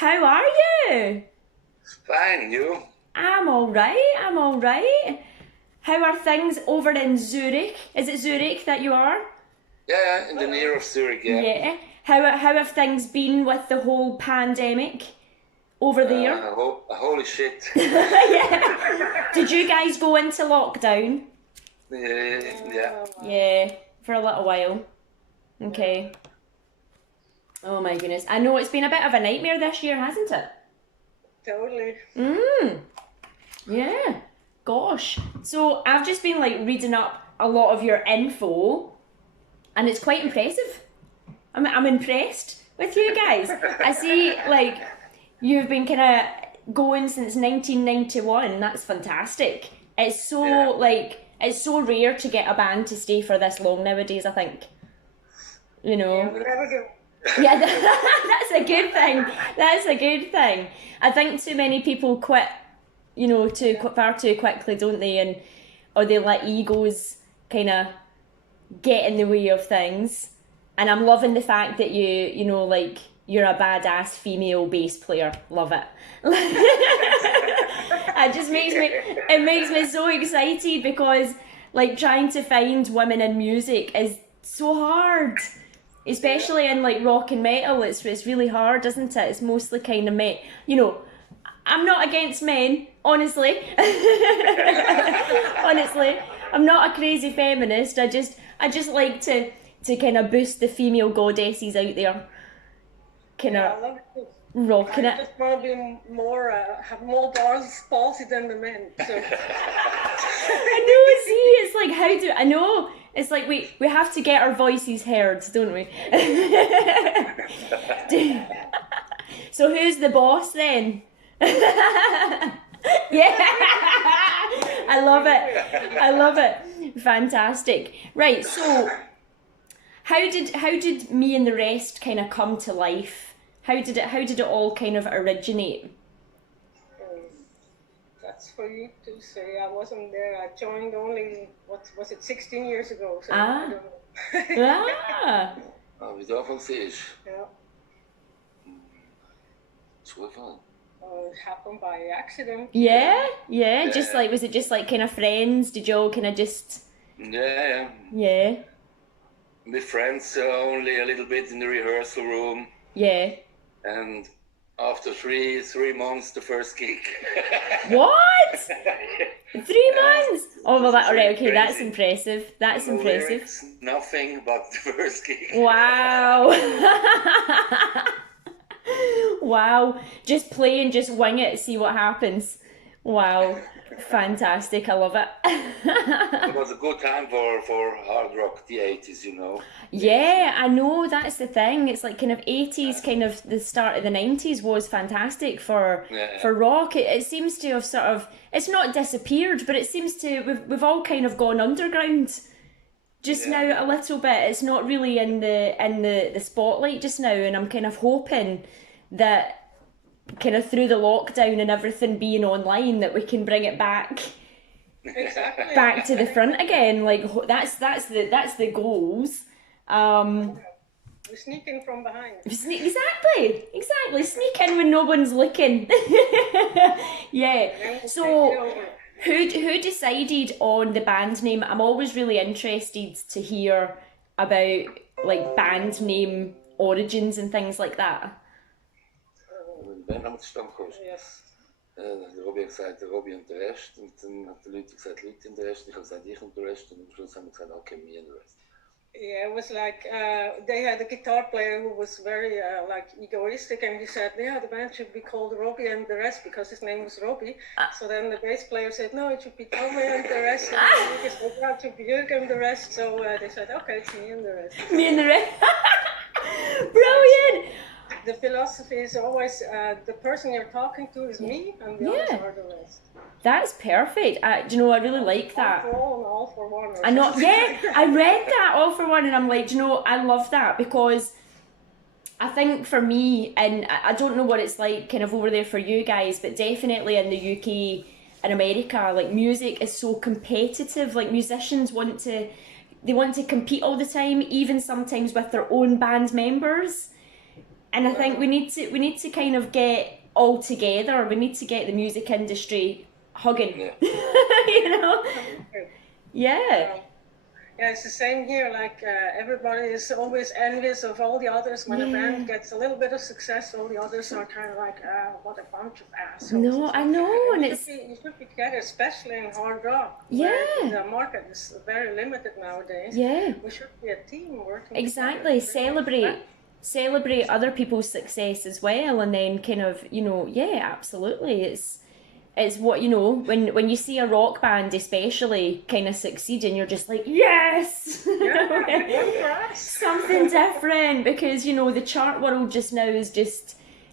How are you? Fine, you? I'm all right. I'm all right. How are things over in Zurich? Is it Zurich that you are? Yeah, in the near of Zurich, yeah. Yeah. How have things been with the whole pandemic over there? Holy shit. Yeah. Did you guys go into lockdown? Yeah. Yeah, for a little while. Okay. Oh my goodness. I know it's been a bit of a nightmare this year, hasn't it? Totally. Yeah. Gosh. So I've just been like reading up a lot of your info and it's quite impressive. I'm impressed with you guys. I see like you've been kind of going since 1991. That's fantastic. It's so Yeah. like it's so rare to get a band to stay for this long nowadays, I think. You know. Never do. Yeah, that's a good thing. That's a good thing. I think too many people quit, far too quickly, don't they? And or they let egos kind of get in the way of things. And I'm loving the fact that like you're a badass female bass player. Love it. It makes me so excited because like trying to find women in music is so hard. Especially in like rock and metal, it's really hard, isn't it? It's mostly kind of I'm not against men, honestly. Honestly, I'm not a crazy feminist. I just like to kind of boost the female goddesses out there, kind I of love it. rocking I it. just want to be more, have more ballsy than the men. So I know. See, it's like how do I know? It's like we have to get our voices heard, don't we? So who's the boss then? Yeah, I love it. I love it. Fantastic. Right. So how did Me and the Rest kind of come to life? How did it all kind of originate? that's for you to say. I wasn't there. I joined only, what was it, 16 years ago. So Ah. I don't know. Ah. Wie davon sehe ich? Yeah. Zufall. It happened by accident. Yeah. Just like, was it just like kind of friends? Did you all kind of just? Yeah. Yeah. With friends only a little bit in the rehearsal room. Yeah. And after three months, the first gig. What? 3 months? Oh well, all right. Okay, that's Crazy. impressive. That's No impressive. lyrics, nothing but the first gig. Wow. Wow. Just play and just wing it, see what happens. Wow. Fantastic. I love it. It was a good time for hard rock, the 80s, you know. Yeah, I know, that's the thing. It's like kind of 80s, kind of the start of the 90s was fantastic for Yeah. rock. It seems to have sort of, it's not disappeared, but it seems to, we've all kind of gone underground just Yeah. now a little bit. It's not really in the spotlight just now, and I'm kind of hoping that kind of through the lockdown and everything being online that we can bring it back Exactly. back to the front again. Like that's the goals. We sneak in from behind. Exactly. Sneak in when no one's looking. Yeah. So who decided on the band name? I'm always really interested to hear about like band name origins and things like that. Ben aan het stand koos. Yes. De Robbie heeft gezegd, de Robbie en de rest. En toen had de Luc gezegd, Luc en de rest. Ik had gezegd, ik en de rest. En op slot hebben we gezegd, okay, me and the rest. Yeah, it was like they had a guitar player who was very like egoistic, and he said, "Yeah, the band should be called Robbie and the Rest because his name was Robbie." So then the bass player said, "No, it should be Tommy and the Rest." And Lucas said, "No, it should be Jurg and the Rest." So they said, "Okay, it's me and the rest." Me and the rest. Brilliant. The philosophy is always the person you're talking to is me, and the others Yeah. are the rest. That's perfect. Do you know, I really like that. All for all and all for one. or I know, something. yeah, I read that all for one, and I'm like, do you know, I love that because I think for me, and I don't know what it's like kind of over there for you guys, but definitely in the UK and America, like music is so competitive. Like musicians want to compete all the time, even sometimes with their own band members. And I think we need to kind of get all together. We need to get the music industry hugging. Yeah. You know? Yeah. Yeah, it's the same here. Like everybody is always envious of all the others. When a band gets a little bit of success, all the others are kind of like, what a bunch of assholes. No, I know, and you should be together, especially in hard rock. Yeah. Where the market is very limited nowadays. Yeah. We should be a team working. Exactly. Celebrate other people's success as well, and then kind of, you know, yeah, absolutely. It's what, you know, when you see a rock band especially kind of succeeding, you're just like, yes! Yeah, Something different, because, you know, the chart world just now is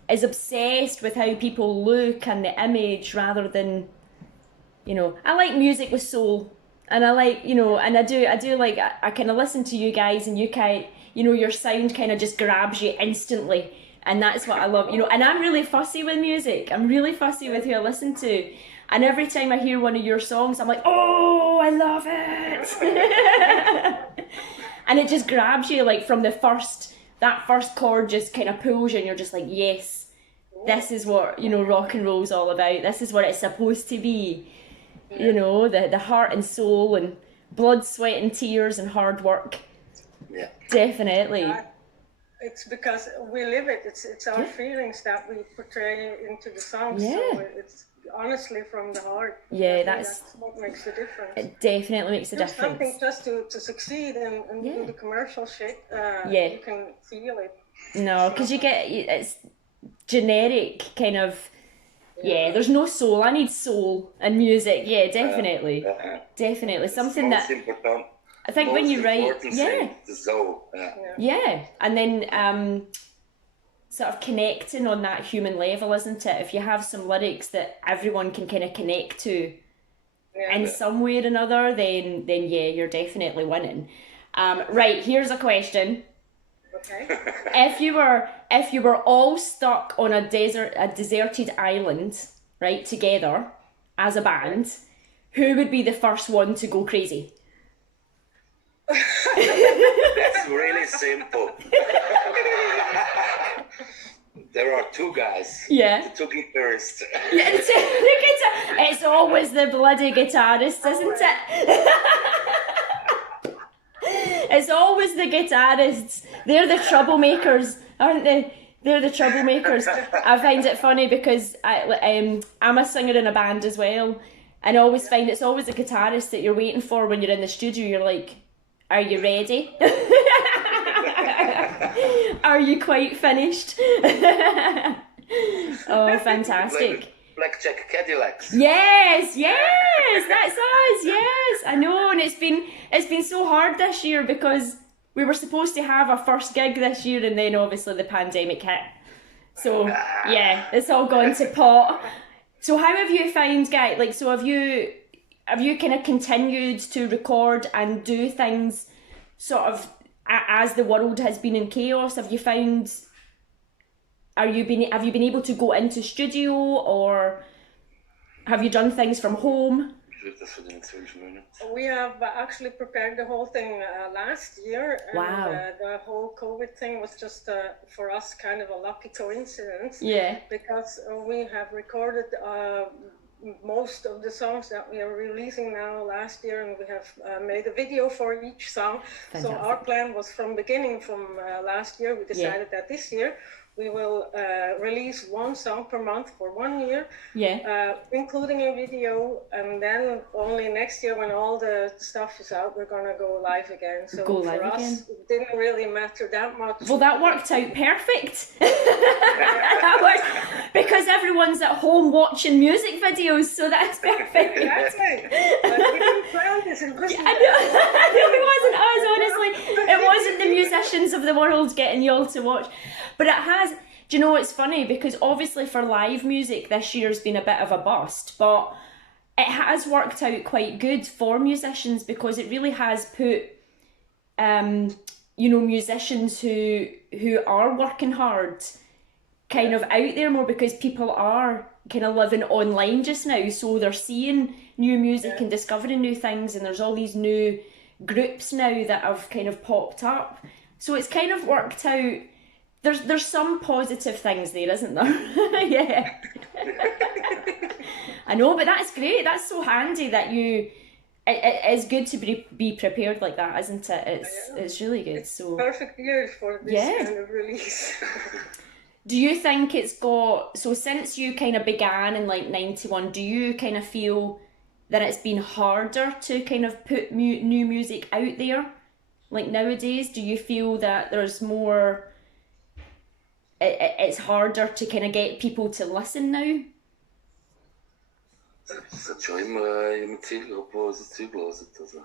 obsessed with how people look and the image rather than, you know, I like music with soul, and I like, you know, and I do like, I kind of listen to you guys, and you know, your sound kind of just grabs you instantly. And that's what I love, you know, and I'm really fussy with music. I'm really fussy with who I listen to. And every time I hear one of your songs, I'm like, oh, I love it. And it just grabs you, like, from that first chord just kind of pulls you, and you're just like, yes, this is what, you know, rock and roll's all about. This is what it's supposed to be. You know, the heart and soul and blood, sweat and tears and hard work. Yeah. Definitely. It's because we live it. It's our feelings that we portray into the songs. Yeah. So it's honestly from the heart. Yeah, that's what makes the difference. It definitely makes a There's difference. something just to succeed and do the commercial shit. Yeah. You can feel it. No, because it's generic kind of. Yeah, there's no soul. I need soul and music. Yeah, definitely, definitely something that. Important. I think when you write, the soul. Yeah, and then sort of connecting on that human level, isn't it? If you have some lyrics that everyone can kind of connect to in some way or another, then yeah, you're definitely winning. Right, here's a question. Okay. If you were all stuck on a deserted island, right, together as a band, who would be the first one to go crazy? That's really simple. There are two guys. Yeah. The two guitarists. Yeah, it's always the bloody guitarist, isn't it? It's always the guitarists. They're the troublemakers, aren't they? They're the troublemakers. I find it funny because I'm a singer in a band as well, and I always find it's always the guitarist that you're waiting for when you're in the studio. You're like, are you ready? Are you quite finished? Oh, fantastic. Blackjack Cadillacs. Yes, that's us. Yes, I know, and it's been so hard this year because we were supposed to have our first gig this year, and then obviously the pandemic hit. So yeah, it's all gone to pot. So how have you found, Guy? Like, so have you kind of continued to record and do things sort of as the world has been in chaos? Have you found? Have you been able to go into studio, or have you done things from home? We have actually prepared the whole thing last year. And, wow. The whole COVID thing was just for us kind of a lucky coincidence. Yeah. Because we have recorded most of the songs that we are releasing now last year, and we have made a video for each song. Fantastic. So our plan was from beginning from last year. We decided that this year we will release one song per month for 1 year, including a video, and then only next year when all the stuff is out, we're gonna go live again. So for us, it didn't really matter that much. Well, that worked out perfect. That worked, because everyone's at home watching music videos, so that's perfect. That's it. We didn't plan this. It wasn't. I know it wasn't us, honestly. It wasn't the musicians of the world getting y'all to watch. But it has, do you know, it's funny because obviously for live music this year's been a bit of a bust, but it has worked out quite good for musicians because it really has put, you know, musicians who are working hard kind of out there more, because people are kind of living online just now, so they're seeing new music and discovering new things, and there's all these new groups now that have kind of popped up. So it's kind of worked out there's some positive things there, isn't there? Yeah. I know, but that's great. That's so handy that you. It's good to be prepared like that, isn't it? It's really good. It's So perfect year for this kind of release. do you think it's got, so since you kind of began in like 91, do you kind of feel that it's been harder to kind of put new music out there? Like nowadays, do you feel that there's more, it's harder to kind of get people to listen now? Es hat schon immer jemand Zielgruppe, wo sie zugelassen. Also.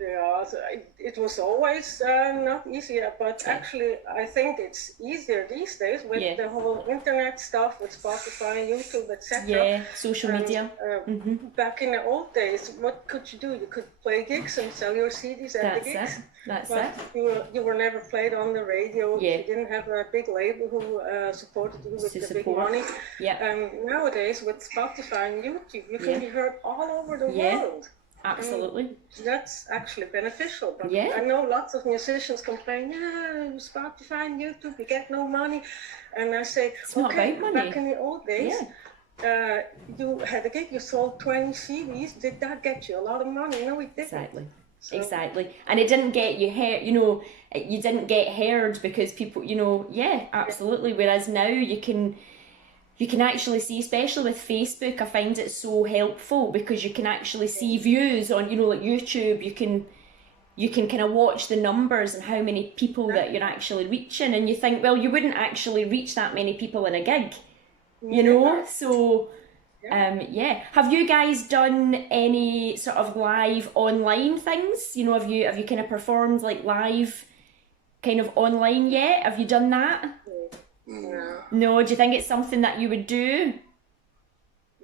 Yeah, so it was always not easy, but actually I think it's easier these days with the whole internet stuff, with Spotify, YouTube, etc. Yeah, social media. Back in the old days, what could you do? You could play gigs and sell your CDs at the gigs. That's but it. You were never played on the radio. Yeah. You didn't have a big label who supported you with the big money. Yeah. Nowadays, with Spotify and YouTube, you can be heard all over the world. Absolutely. That's actually beneficial. But I know lots of musicians complain, Spotify and YouTube, you get no money. And I say, it's not about money. Back in the old days, you had a gig, you sold 20 CDs. Did that get you a lot of money? No, it didn't. Exactly. And it didn't get you heard, you didn't get heard because people, absolutely. Whereas now you can actually see, especially with Facebook, I find it so helpful because you can actually see views on, like YouTube. You can kind of watch the numbers and how many people that you're actually reaching, and you think, well, you wouldn't actually reach that many people in a gig, So, have you guys done any sort of live online things? Have you kind of performed like live, kind of online yet? Have you done that? No, do you think it's something that you would do?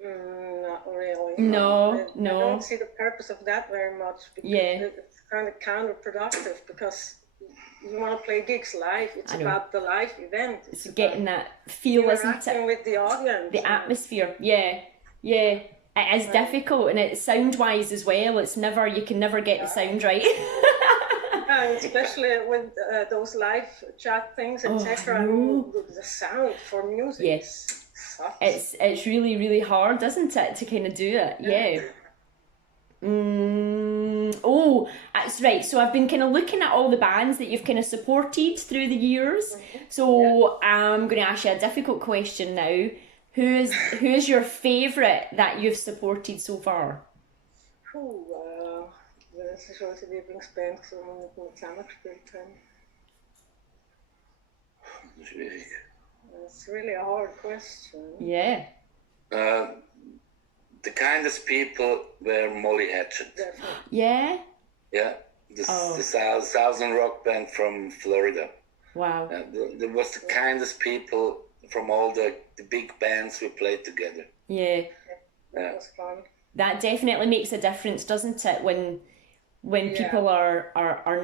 Not really. No. I don't see the purpose of that very much because it's kind of counterproductive because you want to play gigs live. It's about the live event. It's getting that feel, isn't it? With the audience. The atmosphere, yeah. It is difficult, and it's sound-wise as well. You can never get the sound right. Especially with those live chat things, etc. The sound for music. Yes, it's really, really hard, isn't it, to kind of do it? Yeah. Oh, that's right. So I've been kind of looking at all the bands that you've kind of supported through the years. So I'm going to ask you a difficult question now. Who is your favourite that you've supported so far? Das ist unsere Lieblingsband, so mit zusammengespielt haben. Schwierig. It's really a hard question. Yeah. The kindest people were Molly Hatchet. Definitely. Yeah? Yeah. The Southern rock band from Florida. Wow. There was the kindest people from all the big bands we played together. Yeah. That was fun. That definitely makes a difference, doesn't it? When people are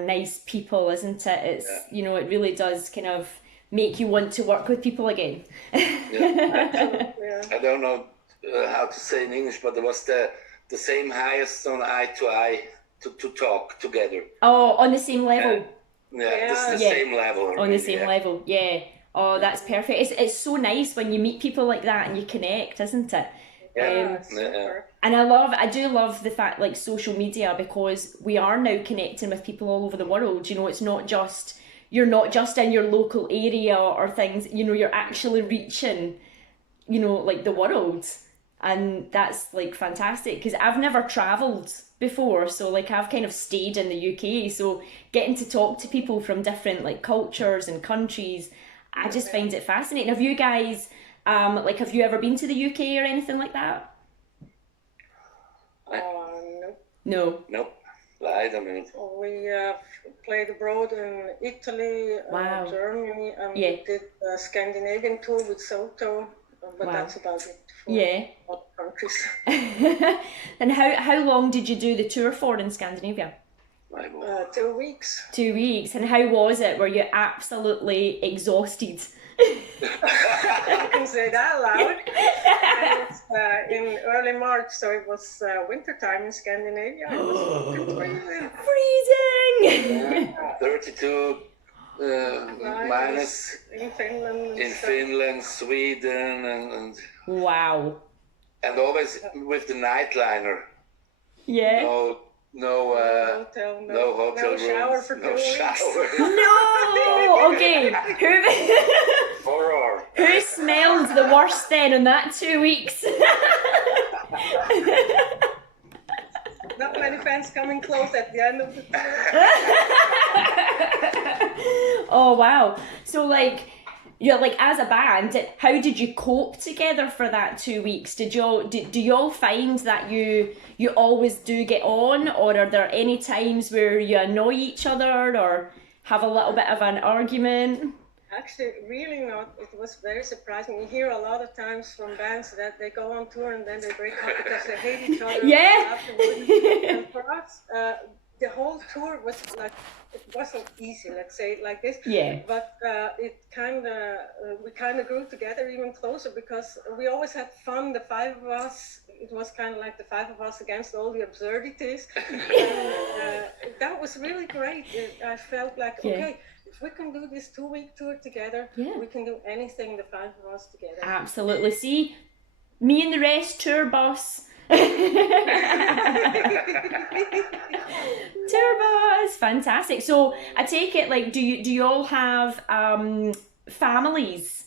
nice people, isn't it? It's it really does kind of make you want to work with people again. I don't know how to say in English, but there was the same highest on eye to eye to talk together. Oh, on the same level. The same level. On the same level, yeah. Oh, that's perfect. It's so nice when you meet people like that and you connect, isn't it? And I do love the fact, like, social media, because we are now connecting with people all over the world. It's not just, you're not just in your local area or things, you're actually reaching, like the world. And that's like fantastic, because I've never travelled before, so like I've kind of stayed in the UK, so getting to talk to people from different like cultures and countries, I just find it fascinating. Have you guys have you ever been to the UK or anything like that? No. Nope. Leider nicht. We played abroad in Italy, Germany, and we did a Scandinavian tour with Soto, but that's about it for other countries. And how long did you do the tour for in Scandinavia? 2 weeks. 2 weeks. And how was it? Were you absolutely exhausted? I can say that loud. And it's in early March, so it was winter time in Scandinavia. It was freezing. 32 minus in Finland. in Finland, Sweden, and Wow. and always with the nightliner. Yeah. No hotel, no hotel no shower rooms, for 2 no weeks. shower. No. Okay. Horror. Who smelled the worst then in that 2 weeks? Not many fans coming close at the end of the tour. Oh wow. So like you're like as a band, how did you cope together for that 2 weeks? Do y'all find that you always do get on, or are there any times where you annoy each other or have a little bit of an argument? Actually, really not. It was very surprising. You hear a lot of times from bands that they go on tour and then they break up because they hate each other Yeah. afterwards. And for us, the whole tour was like, it wasn't easy, let's say it like this. Yeah. But we kind of grew together even closer because we always had fun, the five of us. It was kind of like the five of us against all the absurdities. And that was really great. I felt like, okay, if we can do this 2-week tour together, we can do anything, the five of us together. Absolutely. See, me and the rest, tour bus. Tour bus, fantastic. So I take it, like, do you all have families?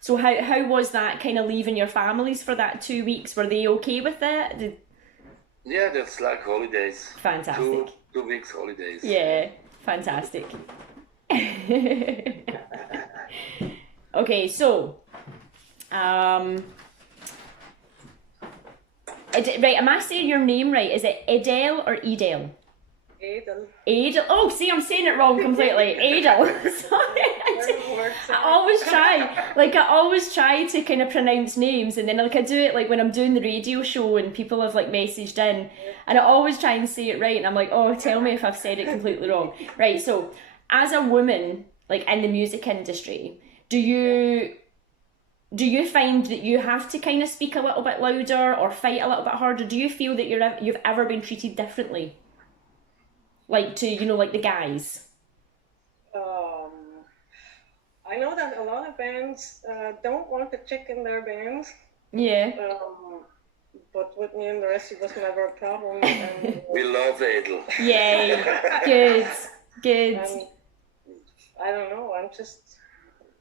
So how was that kind of leaving your families for that 2 weeks? Were they okay with it? Yeah, that's like holidays. Fantastic. 2 weeks holidays. Yeah, fantastic. Okay, so right, am I saying your name right? Is it Edel or Edel? Edel. Edel. Oh, see, I'm saying it wrong completely. Edel. Sorry. I always try to kind of pronounce names, and then like I do it like when I'm doing the radio show and people have like messaged in, and I always try and say it right, and I'm like, oh, tell me if I've said it completely wrong. Right, so as a woman, like in the music industry, do you find that you have to kind of speak a little bit louder or fight a little bit harder? Do you feel that you've ever been treated differently? Like to, like the guys? I know that a lot of bands don't want a chick in their bands. Yeah. But with me and the rest, it was never a problem. And, We love Edel. Yay. Good. And I don't know, I'm just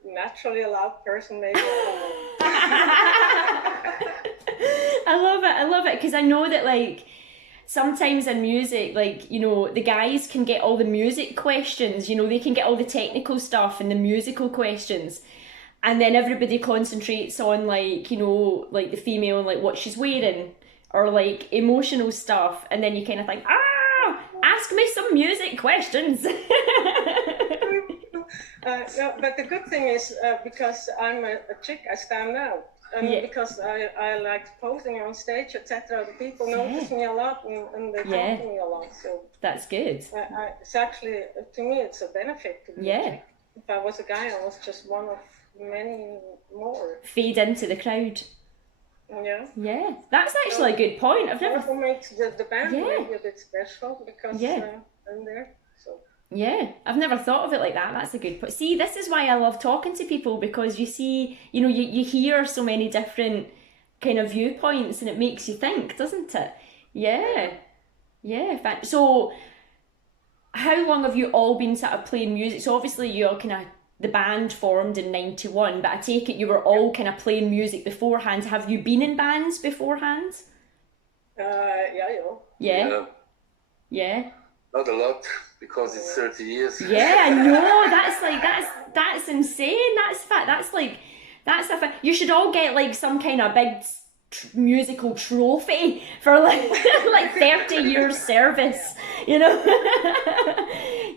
naturally a loud person, maybe. I love it, because I know that like sometimes in music, like, the guys can get all the music questions, they can get all the technical stuff and the musical questions, and then everybody concentrates on like, like the female and like what she's wearing or like emotional stuff, and then you kind of think, ask me some music questions. No, but the good thing is, because I'm a chick, I stand out. And because I like posing on stage, etc., the people notice me a lot and they talk to me a lot. So that's good. It's actually, to me, it's a benefit to be a chick. If I was a guy, I was just one of many more. Fade into the crowd. Yeah. Yeah, that's actually a good point. I've never. Also makes the band maybe a bit special because I'm there. So. Yeah, I've never thought of it like that. That's a good point. See, this is why I love talking to people, because you see, you hear so many different kind of viewpoints, and it makes you think, doesn't it? Yeah. So, how long have you all been sort of playing music? So obviously you're kind of, the band formed in 91, but I take it you were all kind of playing music beforehand. Have you been in bands beforehand? Yeah. Not a lot, because it's 30 years. Yeah, I know. That's insane. That's a fact. You should all get like some kind of big musical trophy for like 30 years service,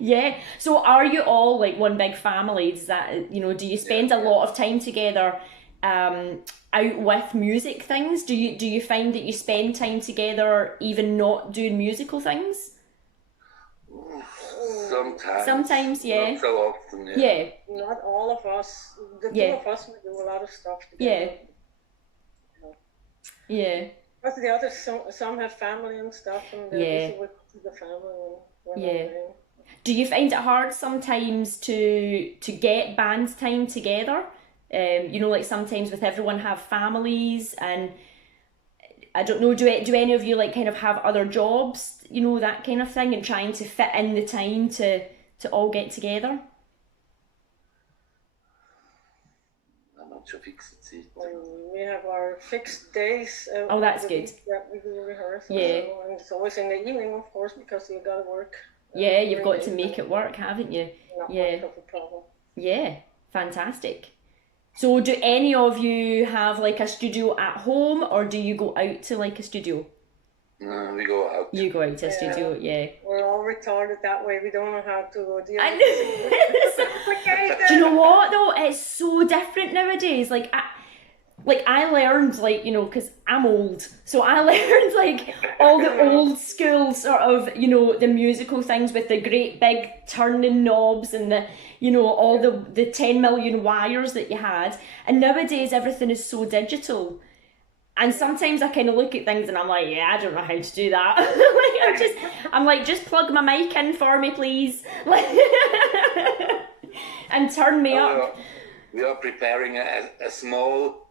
Yeah. So are you all like one big family? Does that, do you spend a lot of time together out with music things? Do you find that you spend time together even not doing musical things? Sometimes, yeah. Not so often, yeah. Not all of us. The two of us, we do a lot of stuff together. Yeah. But the others, some have family and stuff, and they're busy with the family. And Do you find it hard sometimes to get band time together? You know, like sometimes with everyone have families, and I don't know, do any of you like kind of have other jobs, you know, that kind of thing, and trying to fit in the time to all get together? I'm not sure fixed it. We have our fixed days. Oh, that's of the good. week that we do rehearsal. Yeah. So, and it's always in the evening, of course, because you gotta work. Yeah, you've during got the to make evening. it work, haven't you? Not Yeah. much of a problem. Yeah, fantastic. So do any of you have like a studio at home, or do you go out to like a studio? We go out. You go out to a Yeah. studio, yeah. We're all retarded that way. We don't know how to deal I with know. it. It's complicated. Do you know what though? It's so different nowadays. Like I learned, like, you know, because I'm old, so I learned like all the old school sort of, you know, the musical things with the great big turning knobs and the, you know, all the 10 million wires that you had. And nowadays everything is so digital. And sometimes I kind of look at things and I'm like, yeah, I don't know how to do that. I'm like, just plug my mic in for me, please. Like, and turn me up. We are preparing a small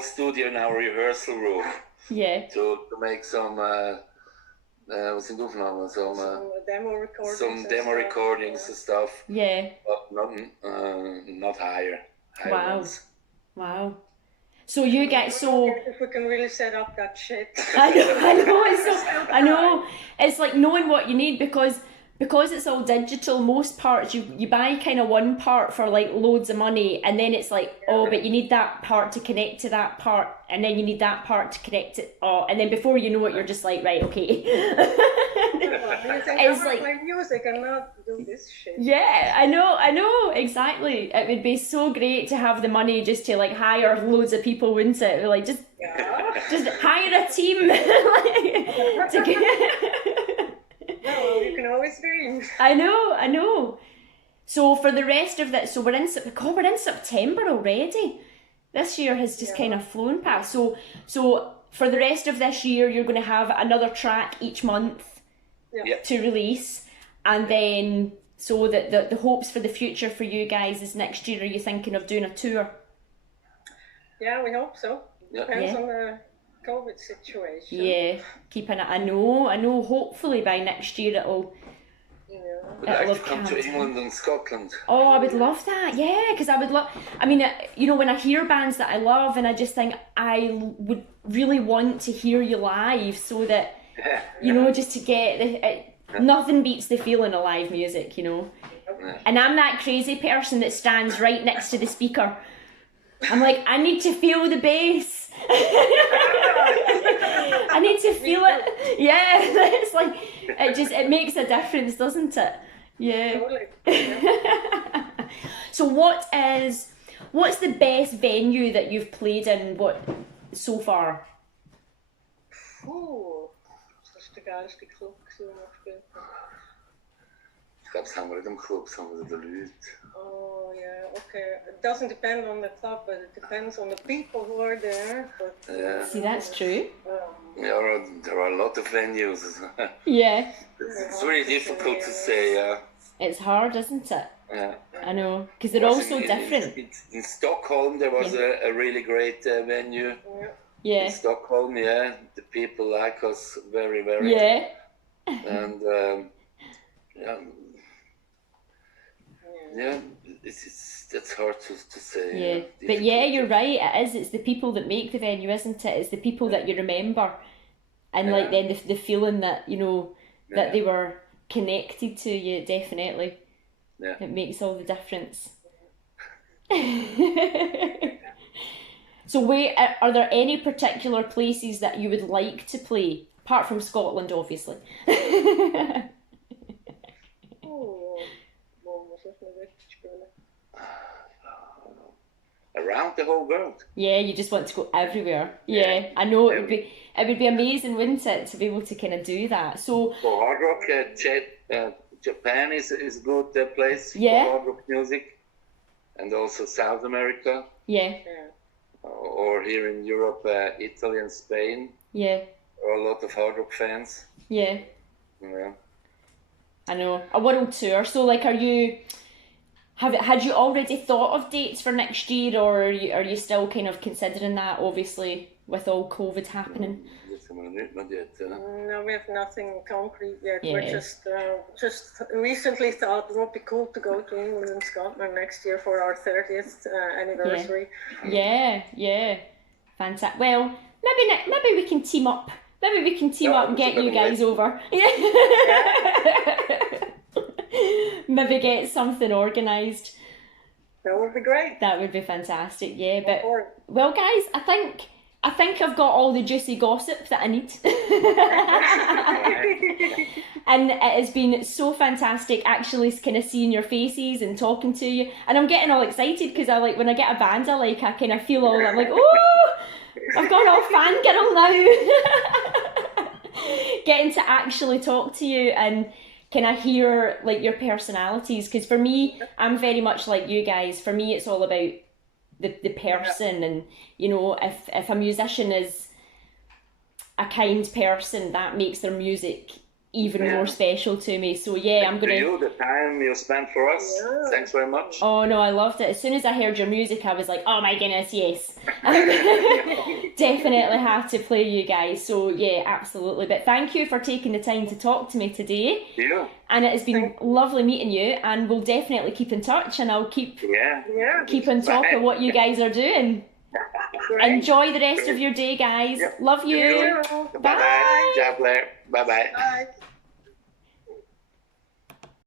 studio in our rehearsal room. Yeah. To make some was in Aufnahme, Some demo recordings. some demo recordings and stuff. Yeah. But not higher Wow. ones. Wow. So you get If we can really set up that shit. I know. It's like knowing what you need because it's all digital. Most parts you buy kind of one part for like loads of money, and then it's like, oh, but you need that part to connect to that part, and then you need that part to connect it. Oh, and then before you know it, you're just like, right, okay. It's like play music and not do this shit. Yeah, I know, exactly. It would be so great to have the money just to like hire loads of people, wouldn't it? Like just hire a team. To get... Well, you can always dream. I know. So for the rest of that, so we're in September already. This year has just kind of flown past. So for the rest of this year, you're going to have another track each month to release, and then so that the hopes for the future for you guys is next year. Are you thinking of doing a tour? Yeah, we hope so. Yeah. Depends on the COVID situation. Yeah, keeping it. I know. Hopefully by next year it'll. We'd like to come to England and Scotland. Oh, I would love that. Yeah, because I would love. I mean, you know, when I hear bands that I love, and I just think I would really want to hear you live, so that you know, just to get nothing beats the feeling of live music, you know. And I'm that crazy person that stands right next to the speaker. I'm like, I need to feel the bass. I need to feel it. Yeah, it's like it makes a difference, doesn't it? Yeah. Totally. So what's the best venue that you've played in so far? Dat is de geilste Club die we nog gespeeld hebben. Ich glaube, das haben wir nicht im Club, das haben wir in den Leuten. Oh yeah, okay. It doesn't depend on the club, but it depends on the people who are there. But, See, that's true. Yeah, there are a lot of venues. Yeah. It's really difficult to say. It's hard, isn't it? Yeah. I know, because they're all so different. In Stockholm, there was a really great venue. Yeah. In Stockholm, yeah, the people like us very, very. Yeah. And that's hard to say. Yeah, but yeah, you're right. It is. It's the people that make the venue, isn't it? It's the people that you remember, and like then the feeling that you know that they were connected to you. Definitely, it makes all the difference. So, are there any particular places that you would like to play, apart from Scotland, obviously? Around the whole world. Yeah, you just want to go everywhere. Yeah, I know it would be amazing, wouldn't it, to be able to kind of do that. So for hard rock, Japan is a good place for hard rock music, and also South America. Yeah. Or here in Europe, Italy and Spain. Yeah. There are a lot of hard rock fans. Yeah. Yeah. I know. A world tour. So like, had you already thought of dates for next year, or are you still kind of considering that, obviously, with all COVID happening? Not yet. No, we have nothing concrete yet. Yeah. We're just recently thought it would be cool to go to England and Scotland next year for our 30th anniversary. Yeah. Fantastic. Well, maybe we can team up. Maybe we can team up and get you guys over. Yeah. Maybe get something organised. That would be great. That would be fantastic. Yeah, but well, guys, I think I've got all the juicy gossip that I need. And it has been so fantastic actually kind of seeing your faces and talking to you. And I'm getting all excited because I like, when I get a band I like, I kind of feel all, I'm like, oh, I've gone all fangirl now. Getting to actually talk to you and kind of hear like your personalities, because for me, I'm very much like you guys. For me, it's all about the person, and you know, if a musician is a kind person, that makes their music even more special to me. So yeah, I'm gonna. You, the time you spent for us. Yeah. Thanks very much. Oh no, I loved it. As soon as I heard your music, I was like, oh my goodness, yes. Definitely have to play you guys. So yeah, absolutely. But thank you for taking the time to talk to me today. Yeah. And it has been lovely meeting you, and we'll definitely keep in touch, and I'll keep on top of what you guys are doing. Great. Enjoy the rest of your day, guys. Love you. Bye bye. Ciao, Claire. Bye bye. Bye.